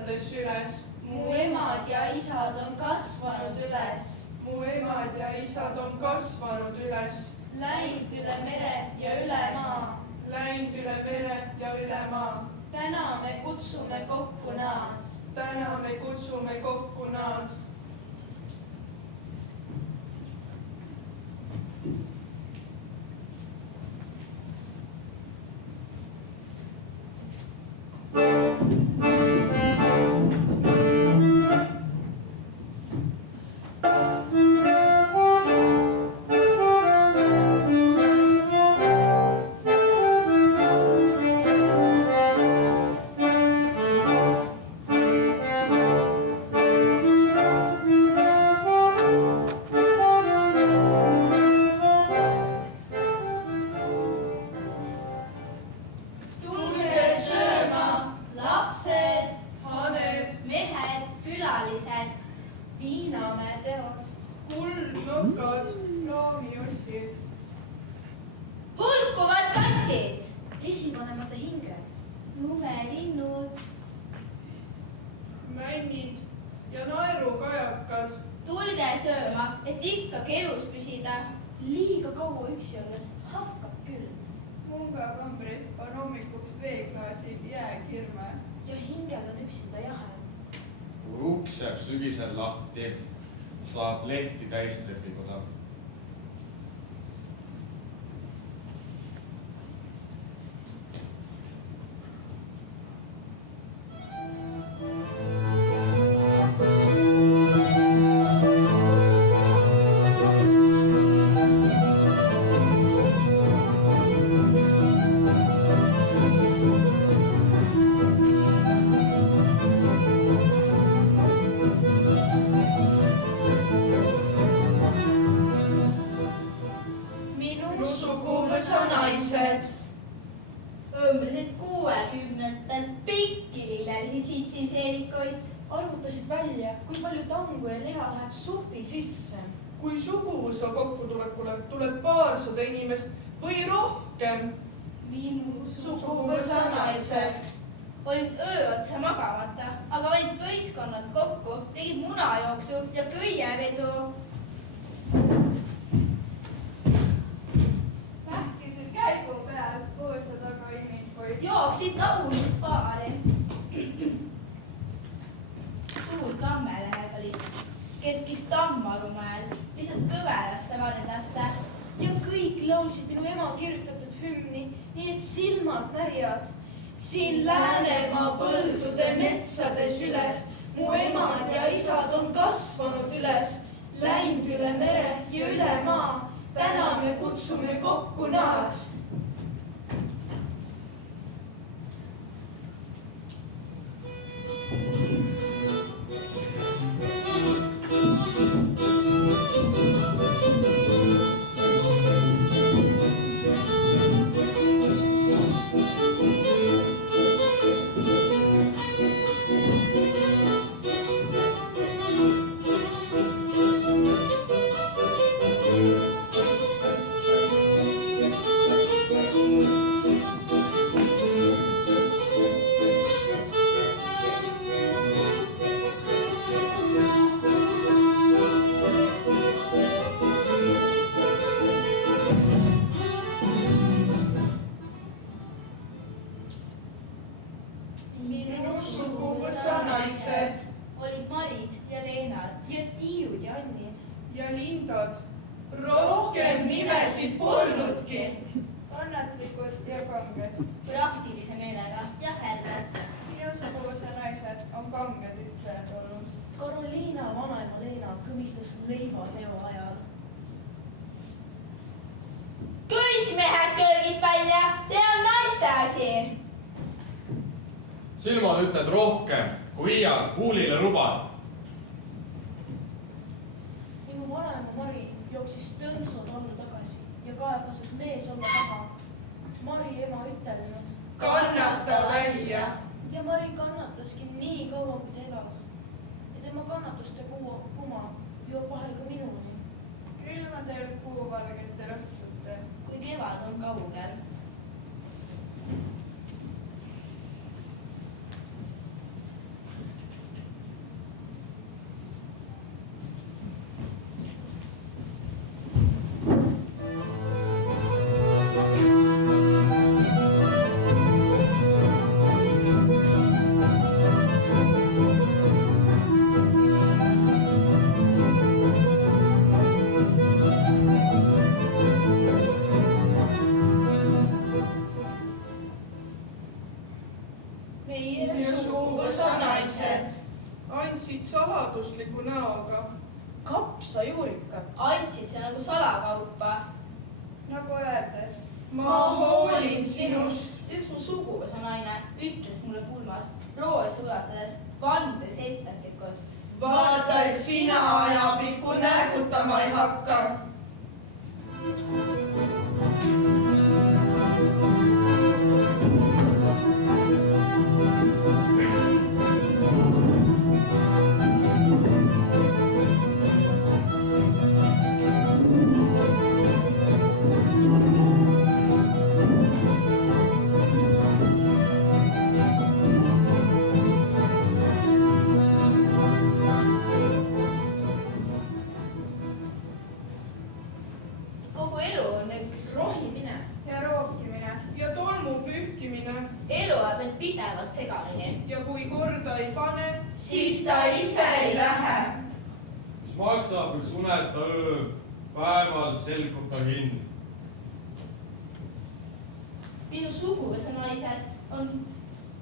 metsades üles. Mu emad ja isad on kasvanud üles. Mu emad ja isad on kasvanud üles. Läinud üle mere ja üle maa. Läinud üle mere ja üle maa. Täna me kutsume kokku nad. Täna me kutsume kokku nad. Kuldnokad, raamiossid. Hulkuvad kassid. Esivanemate hinged. Lumelinnud. Männid ja naerukajakad. Tulge sööma, et ikkagi elus püsida. Liiga kaua üksi olles hakkab küll. Mungakambris on hommikuks veeklaasil jääkirme. Ja hingel on üksinda jahe. Kui uks jääb sügisel lahti, saab lehti täis trepikoda. Õmblesid 60-ndatel pikki lillelisi sitsiseelikoid. Arvutasid välja, kui palju tangu ja liha läheb supi sisse. Kui suguvõsa kokkutulekule tuleb paarsada inimest või rohkem. Minu suguvõsa naised olid öö otsa magamata, aga vaid võistkonnad kokku, tegid munajooksu ja köievedu. Pähkisid käigu peal, koosa taga iminfoid. Jooksid tagumist paari. Suur tammelähed olid, ketkis Tammalumäel, pisut kõverasse vanedasse. Ja kõik laulsid minu ema kirjutatud hümni, nii et silmad märjad. Siin Läänemaa põldude metsades üles, mu emad ja isad on kasvanud üles. Läinud üle mere ja üle maa, täna me kutsume kokku nad. Olid Marid ja Leenad ja Tiiud ja Annis ja Lindad. Rohkem nimesid polnudki. Kannatlikud ja kanged. praktilise meelega ja helded. Minu suguvõsa naised on kanged ütlejad olnud. Karoliina vanaema Leena kõmistas leivateo ajal. Kõik mehed köögist välja, see on naiste asi. Silmad ütled rohkem, kui iial huulile luban. Minu vanaema Mari jooksis tõnsod alla tagasi ja kaebas, et mees olla taga. Mari ema ütelnud. Kannata välja. Ja Mari kannataski nii kaua, kui ta elas. Ja tema kannatuste kuma jõuab vahel ka minuni. Külmadel kuuvalgetel õhtutel. Kui kevad on kaugel. kandsid saladusliku näoga. kapsajuurikat. andsid sa nagu salakaupa. nagu öeldes. ma hoolin sinust. üks mu suguvõsa naine ütles mulle pulmas, roosi ulatades, vandes eestlaslikult. vaata, et sina ajapikku näägutama ei hakka. kogu elu on üks rohimine. ja rookimine. ja tolmu pühkimine. elu ajab meid pidevalt segamini. ja kui korda ei pane, siis ta ise ei lähe. mis maksab üks uneta öö, päeval selgub ta hind. minu suguvõsa naised on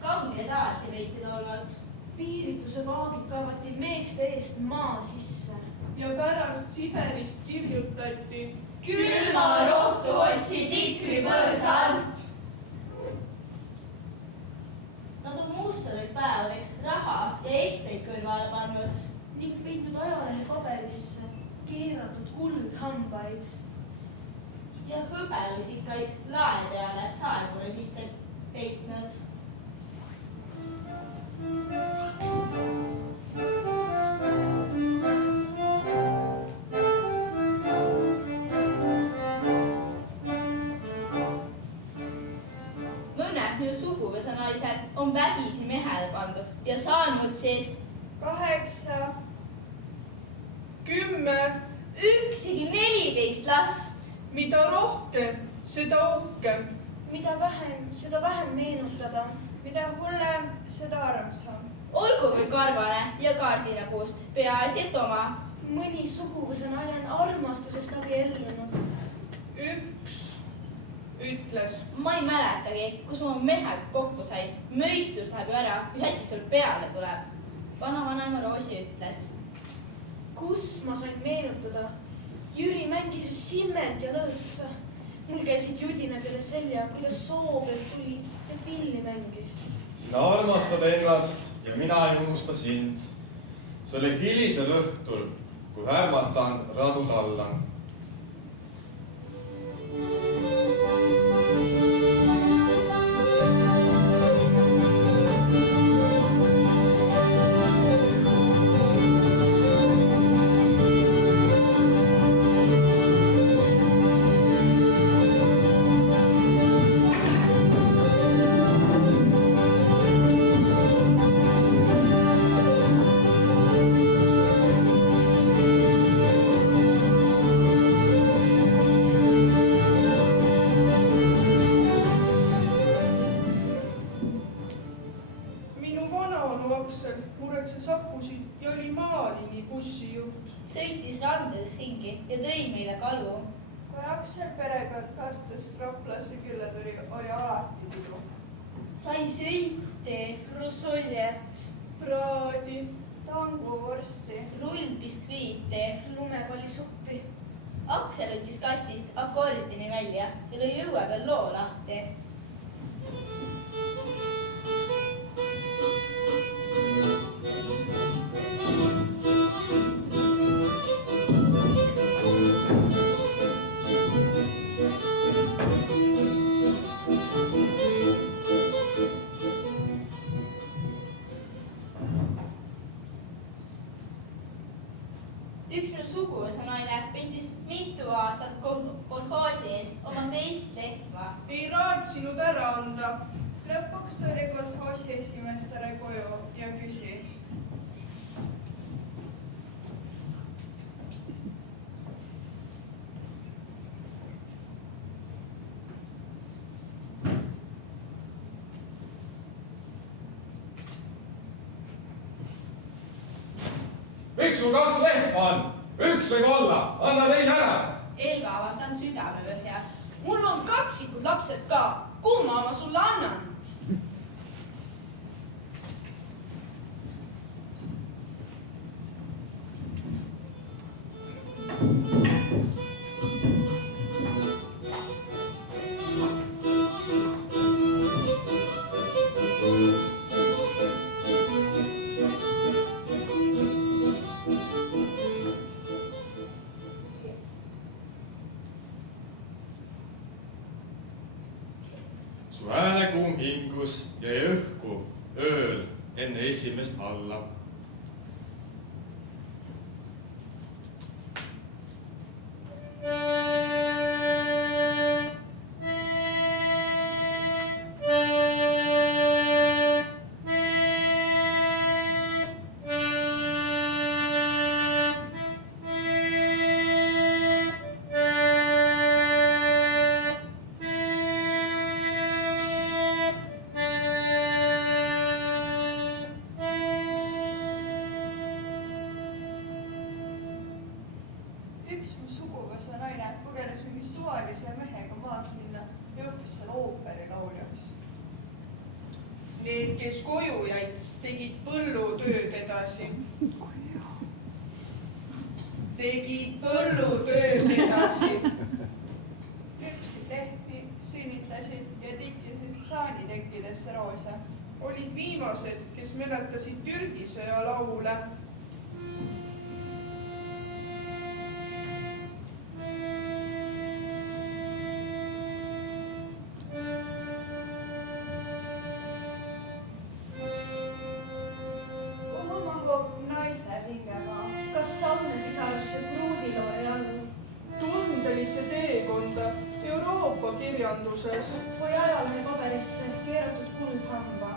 kanged aasiveitid olnud. piirituse vaagid kaevati meeste eest maa sisse. ja pärast Siberist kirjutati. külmarohtu otsi tikri põõsa alt. Nad on mustadeks päevadeks raha ja ehteid kõrvale pannud. ning peitnud ajalehe paberisse keeratud kuldhambaid. ja hõbelusikaid lae peale saekuru sisse peitnud. mõned minu suguvõsa naised on vägisi mehele pandud ja saanud siis 8. 10. üksigi 14 last. mida rohkem, seda uhkem. mida vähem, seda vähem meenutada. mida hullem, seda armsam. olgu või karvane ja kardinapuust, peaasi, et oma. mõni suguvõsa naine on armastusest abiellunud. üks ütles. ma ei mäletagi, kus ma mehega kokku sain. mõistus läheb ju ära, mis asi sul peale tuleb. vanavanaema Roosi ütles. kus ma sain meenutada? Jüri mängis ju Simmelt ja lõõtsa. mul käisid judinad üle selja, kui ta soo pealt tuli ja pilli mängis. sina armastad ennast ja mina ei unusta sind. see oli hilisel õhtul, kui härmatan radu tallan. sõitis randades ringi ja tõi meile kalu. kui Aksel perekond Tartust Raplasse külla tuli, oli alati pidu. sai sülti, rosoljet, praadi, tanguvorsti, rullbiskviiti. lumepallisuppi. Aksel võttis kastist akordioni välja ja lõi õue peal loo lahti. Üks minu suguvõsa naine peitis mitu aastat kolhoosi eest oma teist lehma. ei raatsinud ära anda. lõpuks tuli kolhoosi esimeestele koju ja küsis. miks sul 2 lehma on? Üks võib olla, anna teid ära. Elga avastan südame põhjas. Mul on kaksikud lapsed ka. Kumma ma sulle annan? hingus jäi õhku ööl enne esimest alla. Üks mu suguvõsa naine pugenes mingi suvalise mehega maalt minna ja õppis seal ooperilauljaks. Need, kes koju jäid, tegid põllutööd edasi. Küpsid lehmi, sünnitasid ja tikkisid saanitekkidesse roose. Olid viimased, kes mäletasid Türgi sõja laule. Kuhu mahub naise hingemaa? kas salmepisarasse pruudiloori all Tundelisse teekonda Euroopa kirjanduses. või ajalehepaberisse keeratud kuldhamba?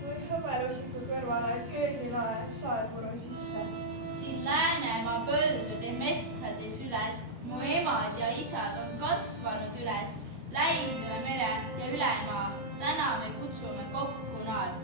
Kui hõbelusiku kõrvale köögilae saarpuru sisse. siin Läänemaa põldude metsades üles mu emad ja isad on kasvanud üles läinud üle mere ja üle maa. täna me kutsume kokku nad.